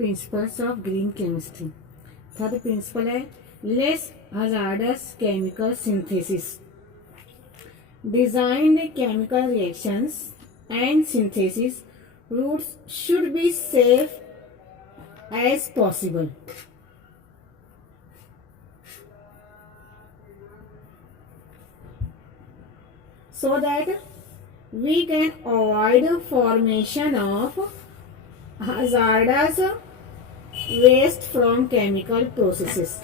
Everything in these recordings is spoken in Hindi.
Principles of green chemistry. Third principle है less hazardous chemical synthesis. Designed chemical reactions and synthesis routes should be safe as possible. So that we can avoid formation of hazardous waste from chemical processes.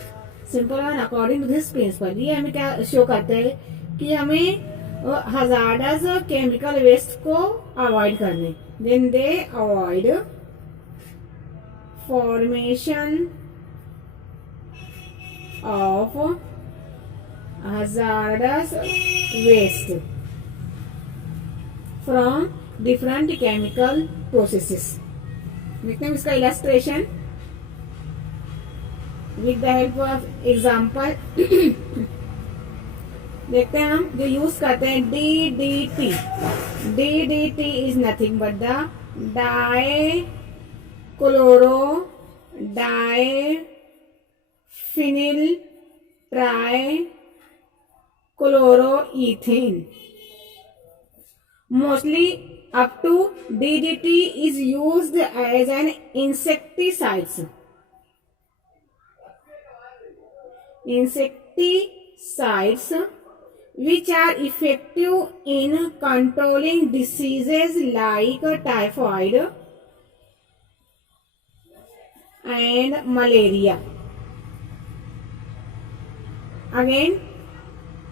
Simple and according to this principle, ये हमें क्या शो करता है कि हमें हजार्डस केमिकल वेस्ट को अवॉइड करने। Then they avoid formation of hazardous waste from different chemical processes. देखते हैं इसका illustration with the help of example. देखते हैं हम जो यूज करते हैं DDT। DDT is nothing but the dichlorodiphenyltrichloroethane. Mostly up to DDT is used as an insecticides. Insecticides which are effective in controlling diseases like typhoid and malaria. Again,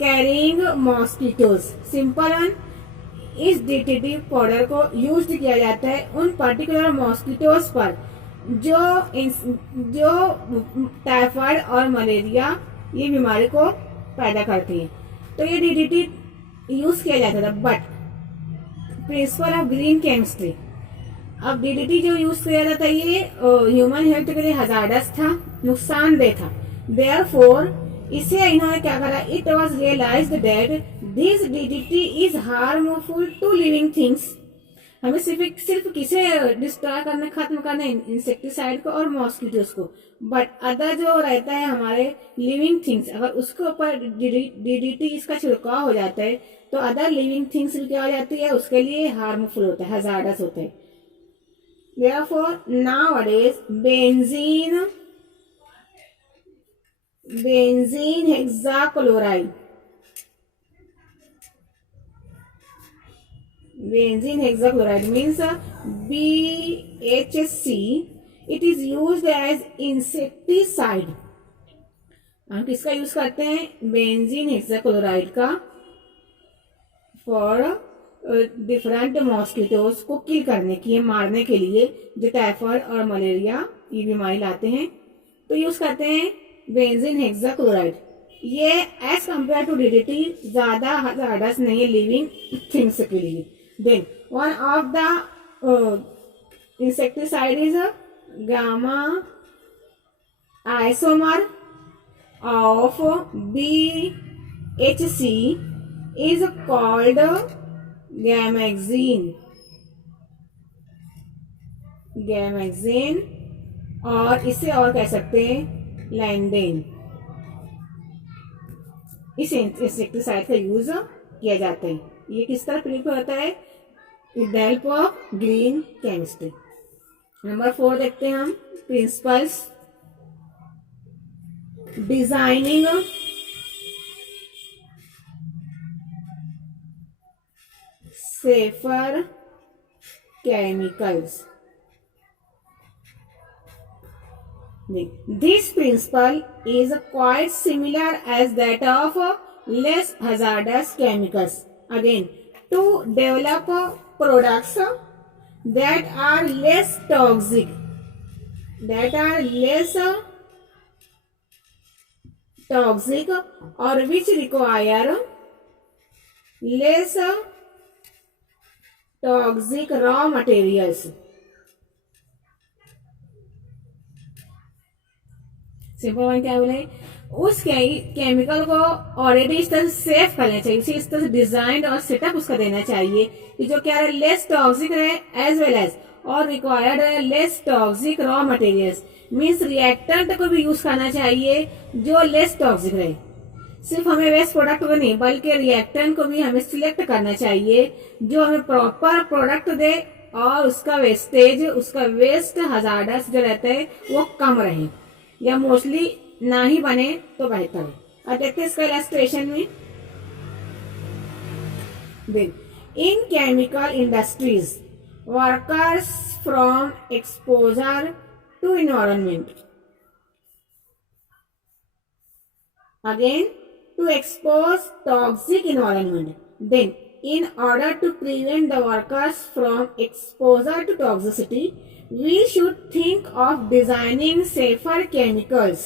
carrying mosquitoes. Simple one, इस DDT पाउडर को यूज किया जाता है उन पर्टिकुलर मॉस्किटोज पर जो टाइफाइड और मलेरिया ये बीमारी को पैदा करती है। तो ये DDT यूज किया जाता था। But principle of green chemistry, अब DDT जो यूज किया जाता था ये ह्यूमन हेल्थ के लिए हजार्डस था, नुकसानदेह था। देयरफॉर इसे इन्होंने क्या करा, it was realised that this DDT is harmful to living things. हमें सिर्फ किसे डिस्ट्रॉय करने, खत्म करने, इंसेक्टिसाइड को और मॉस्किटोज को। बट अदर जो रहता है हमारे लिविंग थिंग्स, अगर उसके ऊपर DDT इसका छिड़काव हो जाता है तो अदर लिविंग थिंग्स भी क्या हो जाती है, उसके लिए हार्मफुल होता है, हजार्डस होता है। Therefore nowadays benzene hexachloride, benzene hexachloride means BHC. It is used as insecticide. हम किसका यूज करते हैं, बेंजीन हेक्साक्लोराइड का, फॉर डिफरेंट मॉस्किटोज को किल करने के लिए, मारने के लिए, जो टाइफाइड और मलेरिया ये बीमारी लाते हैं, तो यूज करते हैं बेंजीन हेक्साक्लोराइड। ये एज कंपेयर टू DDT ज्यादा हजार्डस नहीं है लिविंग थिंग्स के लिए। Then one of the insecticide is a gamma isomer of BHC is called gamaxine और इसे और कह सकते हैं लैंडेन। इस इंसेक्टिसाइड का यूज किया जाता है। ये किस तरह प्रिपेयर होता है, with the help of green chemistry. Number 4 देखते हैं हम principles. Designing safer chemicals. This principle is quite similar as that of less hazardous chemicals. Again, to develop products that are less toxic, or which require less toxic raw materials. Simple one क्या बोले, उस केमिकल को ऑलरेडी इस तरह सेफ करना चाहिए, उसे इस तरह डिजाइन और सेटअप उसका देना चाहिए कि जो क्या लेस टॉक्सिक रहे एज वेल एज, और required less toxic raw materials. Means reactant को भी यूज करना चाहिए जो लेस टॉक्सिक रहे। सिर्फ हमें वेस्ट प्रोडक्ट को नहीं बल्कि रिएक्टेंट को भी हमें सिलेक्ट करना चाहिए जो हमें प्रॉपर प्रोडक्ट दे और उसका वेस्टेज, उसका वेस्ट हजार्डस जो रहता है वो कम रहे या मोस्टली ना ही बने तो बेहतर है। अब देखते हैं इसका इलस्ट्रेशन में। In chemical industries workers from exposure to environment, again to expose toxic environment. Then in order to prevent the workers from exposure to toxicity, we should think of designing safer chemicals.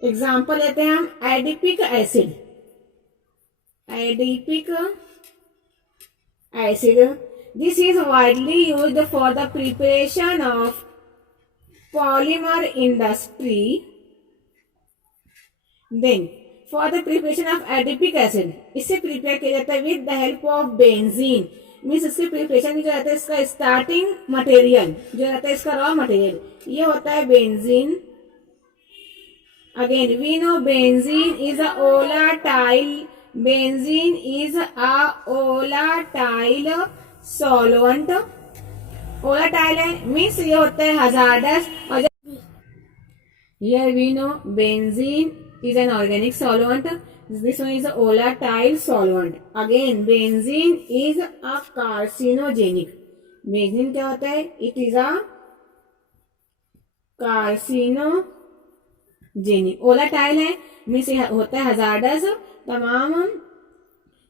Example लेते हैं हम adipic acid. Adipic acid this is widely used for the preparation of polymer industry. Then for the preparation of adipic acid, इससे प्रिपेयर किया जाता है with the help of benzene. Means इसके प्रिपरेशन में जो रहता है इसका स्टार्टिंग मटेरियल जो रहता है इसका रॉ मटेरियल ये होता है benzene. Again we know benzene is a volatile, benzene is a volatile solvent. Volatile है मीन्स ये होता है हजार्डस। और here we know benzene is an organic solvent. This one is a volatile solvent. Again, benzene is a carcinogenic. Benzene क्या होता है? It is a carcinogenic. Volatile है मीन्स होता है hazardous। तमाम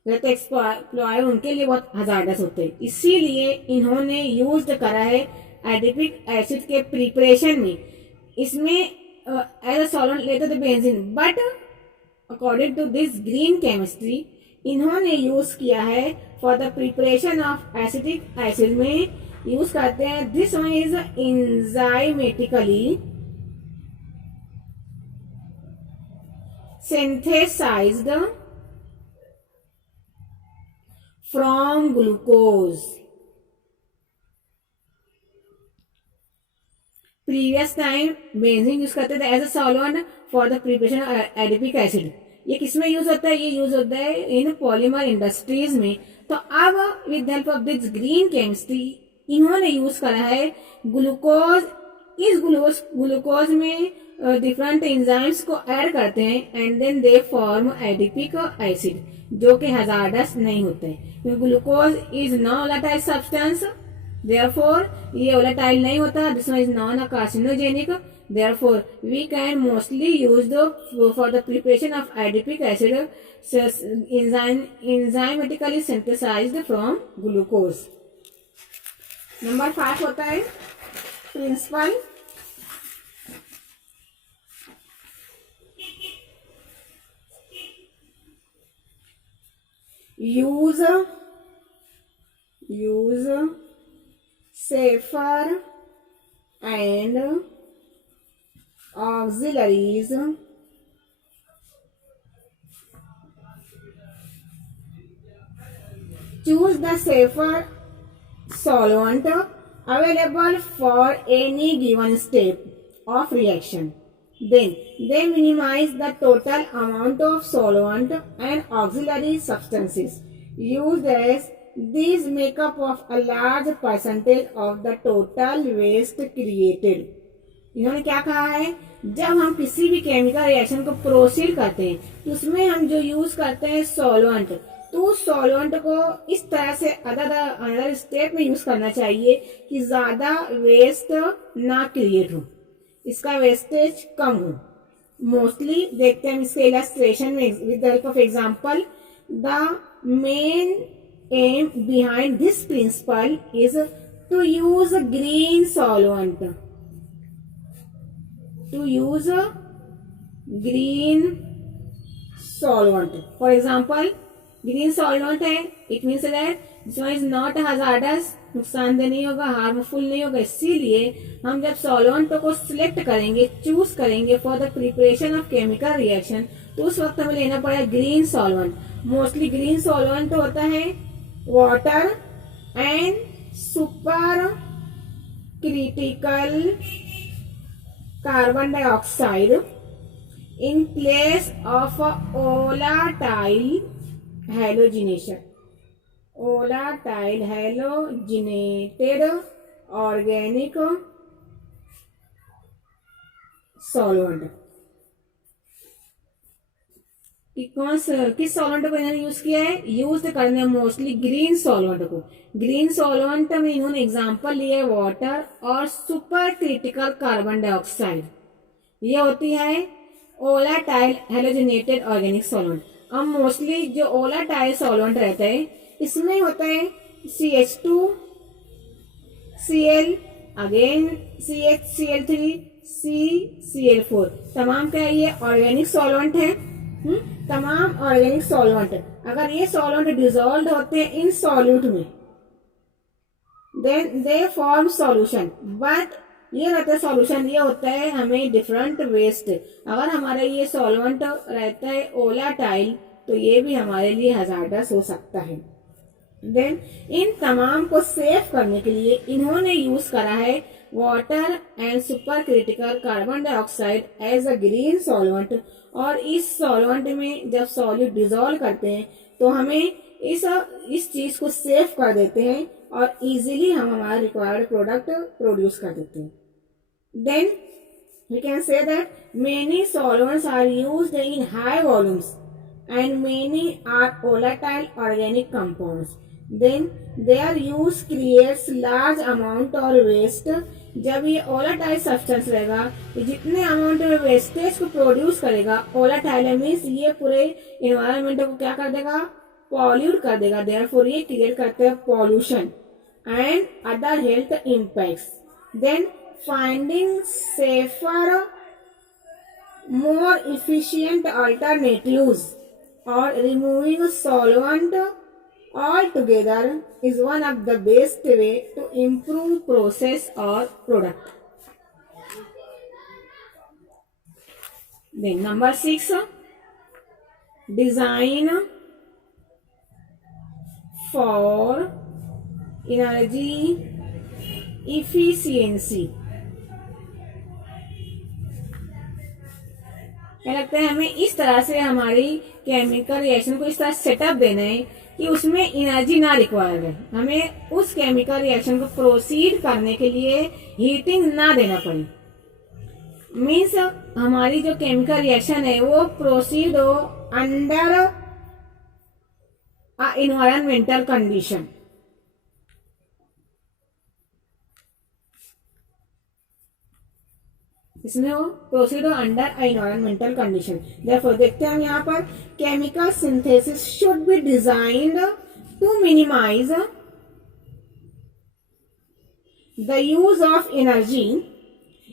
रहते एक्सप्लॉयर उनके लिए बहुत hazardous होते हैं, इसीलिए इन्होंने यूज करा है एडिपिक एसिड के प्रिपरेशन में। इसमें as a solvent लेते थे benzene, but according to this green chemistry इन्होंने यूज किया है for the preparation of acidic acid में यूज करते हैं। This one is enzymatically synthesised from glucose. Previous time benzene use करते थे as a solvent for the preparation of adipic acid. ये किसमें यूज होता है? ये यूज होता है इन पॉलीमर इंडस्ट्रीज में। तो अब with help of this green chemistry इन्होंने यूज करा है ग्लूकोज। इस ग्लूकोज में डिफरेंट एंजाइम्स को ऐड करते हैं and then they form adipic acid जो कि हजार्डस नहीं होते हैं। Glucose is non volatile substance, therefore ये volatile नहीं होता। this one is non carcinogenic, therefore we can mostly use for the preparation of adipic acid enzymatically synthesized from glucose. Number 5 होता है principal use safer and auxiliaries choose the safer solvent available for any given step of reaction, then they minimize the total amount of solvent and auxiliary substances used as these make up of a large percentage of the total waste created. इन्होंने क्या कहा है? जब हम किसी भी केमिकल रिएक्शन को प्रोसीड करते हैं तो उसमें हम जो यूज करते हैं सॉल्वेंट, तो उस सॉल्वेंट को इस तरह से अदर स्टेप में यूज करना चाहिए कि ज्यादा वेस्ट ना क्रिएट हो, इसका वेस्टेज कम हो। मोस्टली देखते हैं इसके इलस्ट्रेशन में with the help of example. The main aim behind this principle is to use green solvent. For example, green solvent है, it means that this one is not hazardous, नुकसानदेह नहीं होगा, हार्मफुल नहीं होगा। इसीलिए हम जब सॉल्वेंट को सिलेक्ट करेंगे, चूज करेंगे for the preparation of chemical reaction, तो उस वक्त हमें लेना पड़ेगा green solvent. Mostly green solvent होता है water and super critical carbon dioxide in place of volatile halogenation. Volatile halogenated organic solvent. किस सॉल्वेंट को इन्होंने यूज किया है? यूज करने मोस्टली ग्रीन सॉल्वेंट को. ग्रीन सॉल्वेंट में इन्होंने एग्जांपल लिए वाटर और सुपर क्रिटिकल कार्बन डाइऑक्साइड. ये होती है वोलेटाइल हैलोजेनेटेड ऑर्गेनिक सॉल्वेंट. अब मोस्टली जो वोलेटाइल सॉल्वेंट रहता है इसमें होता है CH2 Cl again CH Cl3 CCl4. तमाम क्या ये ऑर्गेनिक सॉल्वेंट है. तमाम ऑर्गेनिक सॉल्वेंट अगर ये सॉल्वेंट डिजोल्व होते हैं इन सॉल्यूट में then they form solution. But ये रहता है सॉल्यूशन ये होता है हमें डिफरेंट वेस्ट. अगर हमारा ये सॉल्वेंट रहता है वोलेटाइल तो ये भी हमारे लिए हजार्डस हो सकता है. देन इन तमाम को सेव करने के लिए इन्होंने यूज करा है water and supercritical carbon dioxide as a green solvent. और इस सॉल्वेंट में जब सॉल्यूट डिजोल्व करते हैं तो हमें इस चीज को सेव कर देते हैं और इजीली हम हमारा रिक्वायर्ड प्रोडक्ट प्रोड्यूस कर देते हैं. Then we can say that many solvents are used in high volumes and many are volatile organic compounds. Then their use creates large amount of waste. जब ये वोलेटाइल सब्सटेंस रहेगा ये जितने अमाउंट में वेस्टेज को प्रोड्यूस करेगा वोलेटाइल मीन्स ये पूरे एनवायरनमेंट को क्या कर देगा? पॉल्यूट कर देगा. देयरफॉर ये क्रिएट करते हैं pollution and other health impacts. Then finding safer more efficient alternatives और removing solvent altogether is one of the best way to improve process or product. Then number 6, design for energy efficiency. क्या लगता है हमें इस तरह से हमारी केमिकल रिएक्शन को इस तरह सेटअप देना है कि उसमें एनर्जी ना रिक्वायर है. हमें उस केमिकल रिएक्शन को प्रोसीड करने के लिए हीटिंग ना देना पड़े. मीन्स हमारी जो केमिकल रिएक्शन है वो प्रोसीड हो अंडर अ एनवायरमेंटल कंडीशन. इसमें वो प्रोसीड हो अंडर एनवायरमेंटल कंडीशन. देयरफॉर देखते हैं हम यहाँ पर chemical synthesis should be designed to minimise the use of energy.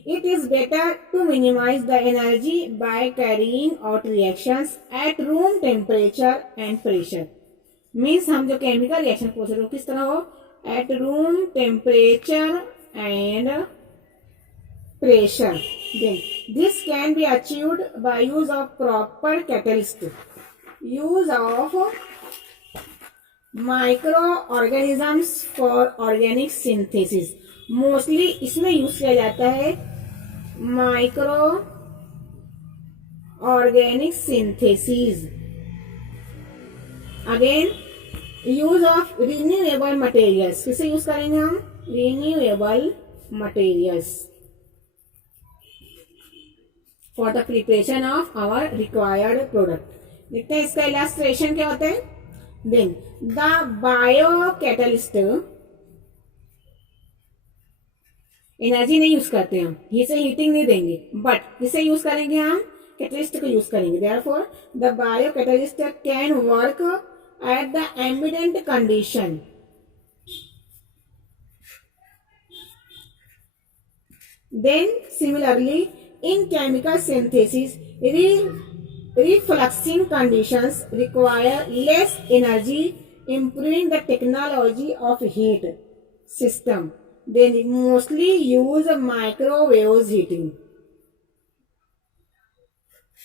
It is better to minimise the energy by carrying out reactions at room temperature and pressure. Means हम जो केमिकल रिएक्शन प्रोसीड हो किस तरह हो? At room temperature and pressure. Then this can be achieved by use of proper catalyst. Use of microorganisms for organic synthesis. Mostly इसमें यूज किया जाता है micro organic synthesis. Again use of renewable materials. किसे यूज करेंगे हम? Renewable materials for the preparation of our required product. देखते हैं इसका इलास्ट्रेशन क्या होता है. Then the biocatalyst एनर्जी नहीं यूज करते हम, इसे हीटिंग नहीं देंगे, बट किसे यूज करेंगे हम? कैटलिस्ट को यूज करेंगे. Therefore the biocatalyst can work at the ambient condition. Then similarly in chemical synthesis, refluxing conditions require less energy, improving the technology of heat system. They mostly use microwaves heating.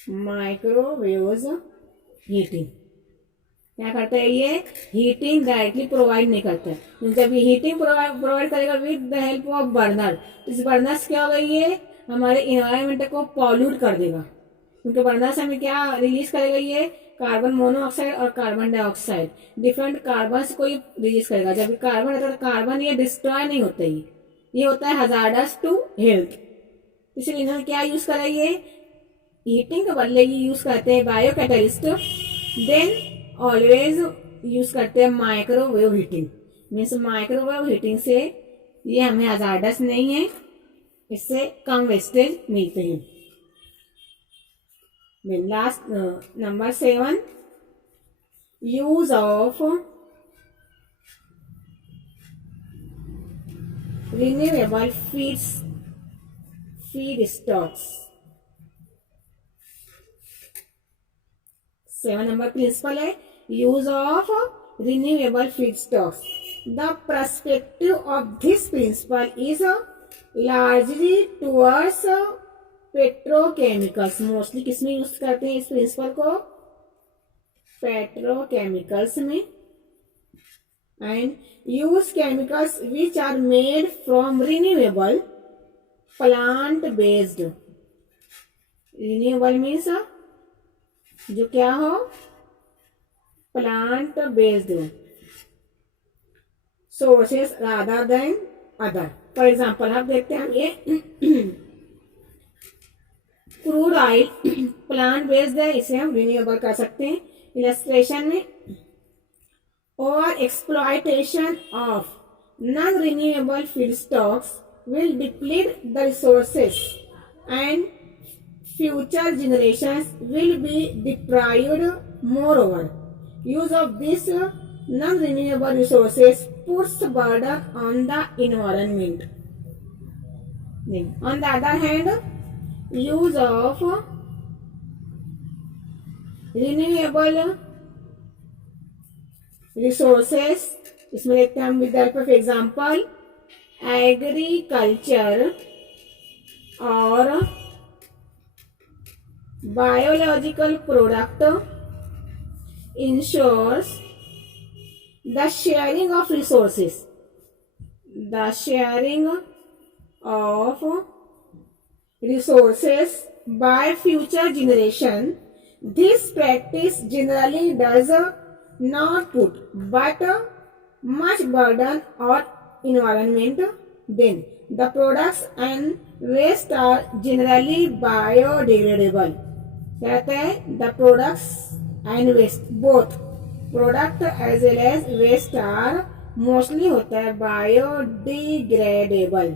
Microwaves heating. क्या करता है ये, हीटिंग डायरेक्टली प्रोवाइड नहीं करता है। जब ये हीटिंग प्रोवाइड करेगा with the help of burner, इस बर्नर से क्या होगा, ये हमारे इन्वायरमेंट को पॉल्यूट कर देगा, क्योंकि बर्नर से हमें क्या रिलीज करेगा, ये कार्बन मोनोऑक्साइड और कार्बन डाइऑक्साइड, डिफरेंट कार्बन को ये रिलीज करेगा। जब कार्बन रहता है तो कार्बन ये डिस्ट्रॉय नहीं होता, ये होता है हजार्डस टू हेल्थ। इसलिए इन्होंने क्या यूज करा, ये हीटिंग के बदले ये यूज करते हैं biocatalyst. Then always use करते हैं microwave heating, means microwave heating से ये हमें हजार्डस नहीं है, इससे कम वेस्टेज मिलते हैं। Last number 7, use of renewable feed stocks. 7 number principle है use of renewable feed stocks. The perspective of this principle is largely towards petrochemicals. Mostly किसमें यूज करते हैं इस प्रिंसिपल को, पेट्रोकेमिकल्स में। And use chemicals which are made from renewable plant based. Renewable means जो क्या हो, plant based sources rather than other. For example आप देखते हैं, हम ये क्रूड ऑयल प्लांट बेस्ड है, इसे हम रिन्यूएबल कर सकते हैं। इलस्ट्रेशन में, और exploitation of non renewable feedstocks will deplete the resources and future generations will be deprived. Moreover, use of these non-renewable resources puts burden on the environment. On the other hand, use of renewable resources, इसमें देखते हैं हम with help of example, agriculture और biological product ensures the sharing of resources, the sharing of resources by future generation. This practice generally does not put but much burden on environment. Then the products and waste are generally biodegradable. कहते हैं the products and waste, both product as well as waste are mostly होता है biodegradable.